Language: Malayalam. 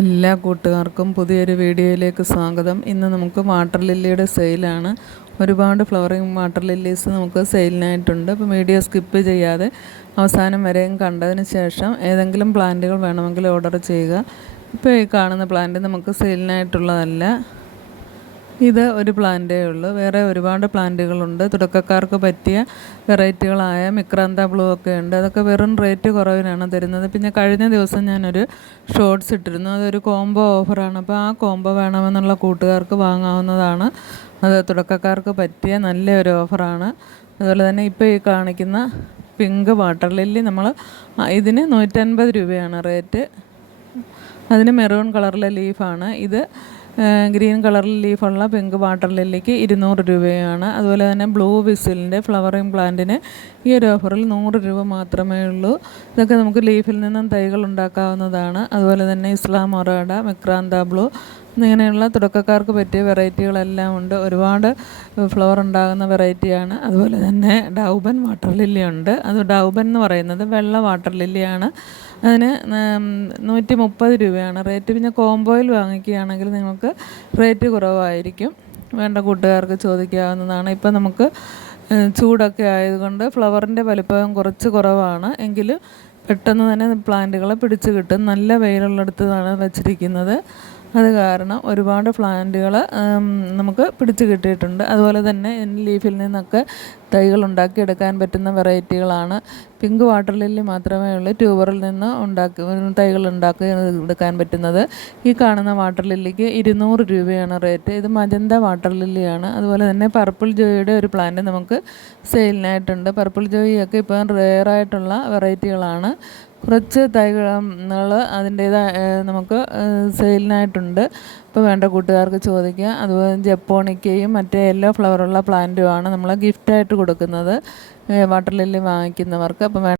എല്ലാ കൂട്ടുകാർക്കും പുതിയൊരു വീഡിയോയിലേക്ക് സ്വാഗതം. ഇന്ന് നമുക്ക് വാട്ടർ ലില്ലിയുടെ സെയിലാണ്. ഒരുപാട് ഫ്ലവറിങ് വാട്ടർ ലില്ലീസ് നമുക്ക് സെയിലിനായിട്ടുണ്ട്. അപ്പോൾ വീഡിയോ സ്കിപ്പ് ചെയ്യാതെ അവസാനം വരെയും കണ്ടതിന് ശേഷം ഏതെങ്കിലും പ്ലാന്റുകൾ വേണമെങ്കിൽ ഓർഡർ ചെയ്യുക. ഇപ്പോൾ ഈ കാണുന്ന പ്ലാന്റ് നമുക്ക് സെയിലിനായിട്ടുള്ളതല്ല. ഇത് ഒരു പ്ലാന്റേ ഉള്ളൂ. വേറെ ഒരുപാട് പ്ലാന്റുകളുണ്ട്. തുടക്കക്കാർക്ക് പറ്റിയ വെറൈറ്റികളായ മിക്രാന്ത ബ്ലൂ ഒക്കെ ഉണ്ട്. അതൊക്കെ വെറും റേറ്റ് കുറവിനാണ് തരുന്നത്. പിന്നെ കഴിഞ്ഞ ദിവസം ഞാനൊരു ഷോർട്സ് ഇട്ടിരുന്നു. അതൊരു കോംബോ ഓഫറാണ്. അപ്പോൾ ആ കോംബോ വേണമെന്നുള്ള കൂട്ടുകാർക്ക് വാങ്ങാവുന്നതാണ്. അത് തുടക്കക്കാർക്ക് പറ്റിയ നല്ലൊരു ഓഫറാണ്. അതുപോലെ തന്നെ ഇപ്പോൾ ഈ കാണിക്കുന്ന പിങ്ക് വാട്ടർ ലില്ലി ഇതിന് 150 രൂപയാണ് റേറ്റ്. അതിന് മെറൂൺ കളറിലെ ലീഫാണ്. ഇത് ഗ്രീൻ കളറിൽ ലീഫുള്ള പിങ്ക് വാട്ടർ ലില്ലിക്ക് 200 രൂപയാണ്. അതുപോലെ തന്നെ ബ്ലൂ വിസിലിൻ്റെ ഫ്ലവറിങ് പ്ലാന്റിന് ഈ ഒരു ഓഫറിൽ 100 രൂപ മാത്രമേ ഉള്ളൂ. ഇതൊക്കെ നമുക്ക് ലീഫിൽ നിന്നും തൈകൾ ഉണ്ടാക്കാവുന്നതാണ്. അതുപോലെ തന്നെ ഇസ്ലാം മൊറാഡ, മിക്രാന്ത ബ്ലൂ ഇങ്ങനെയുള്ള തുടക്കക്കാർക്ക് പറ്റിയ വെറൈറ്റികളെല്ലാം ഉണ്ട്. ഒരുപാട് ഫ്ലവർ ഉണ്ടാകുന്ന വെറൈറ്റിയാണ്. അതുപോലെ തന്നെ ഡൗബൻ വാട്ടർ ലില്ലി ഉണ്ട്. അത് ഡൗബൻ എന്ന് പറയുന്നത് വെള്ള വാട്ടർ ലില്ലിയാണ്. അതിന് 130 രൂപയാണ് റേറ്റ്. പിന്നെ കോംബോയിൽ വാങ്ങിക്കുകയാണെങ്കിൽ നിങ്ങൾക്ക് റേറ്റ് കുറവായിരിക്കും. വേണ്ട കൂട്ടുകാർക്ക് ചോദിക്കാവുന്നതാണ്. ഇപ്പം നമുക്ക് ചൂടൊക്കെ ആയതുകൊണ്ട് ഫ്ലവറിൻ്റെ വലിപ്പം കുറച്ച് കുറവാണ്. എങ്കിലും പെട്ടെന്ന് തന്നെ പ്ലാന്റുകളെ പിടിച്ച് കിട്ടും. നല്ല വെയിലുള്ളിടത്താണ് വച്ചിരിക്കുന്നത്. അത് കാരണം ഒരുപാട് പ്ലാന്റുകൾ നമുക്ക് പിടിച്ച് കിട്ടിയിട്ടുണ്ട്. അതുപോലെ തന്നെ ലീഫിൽ നിന്നൊക്കെ തൈകൾ ഉണ്ടാക്കിയെടുക്കാൻ പറ്റുന്ന വെറൈറ്റികളാണ്. പിങ്ക് വാട്ടർ ലില്ലി മാത്രമേ ഉള്ളൂ ട്യൂബറിൽ നിന്ന് തൈകൾ ഉണ്ടാക്കി എടുക്കാൻ പറ്റുന്നത്. ഈ കാണുന്ന വാട്ടർ ലില്ലിക്ക് 200 രൂപയാണ് റേറ്റ്. ഇത് മജന്ത വാട്ടർ ലില്ലിയാണ്. അതുപോലെ തന്നെ പർപ്പിൾ ജോയിയുടെ ഒരു പ്ലാന്റ് നമുക്ക് സെയിലിനായിട്ടുണ്ട്. പർപ്പിൾ ജോയിയൊക്കെ ഇപ്പോൾ റെയറായിട്ടുള്ള വെറൈറ്റികളാണ്. കുറച്ച് തൈകൾ അതിൻ്റേതായ നമുക്ക് സെയിലിനായിട്ടുണ്ട്. ഇപ്പോൾ വേണ്ട കൂട്ടുകാർക്ക് ചോദിക്കുക. അതുപോലെ ജപ്പോണിക്കയും മറ്റേ യെല്ലോ ഫ്ലവറുള്ള പ്ലാന്റുമാണ് നമ്മൾ ഗിഫ്റ്റായിട്ട് കൊടുക്കുന്നത് വാട്ടർ ലില്ലി വാങ്ങിക്കുന്നവർക്ക്. അപ്പം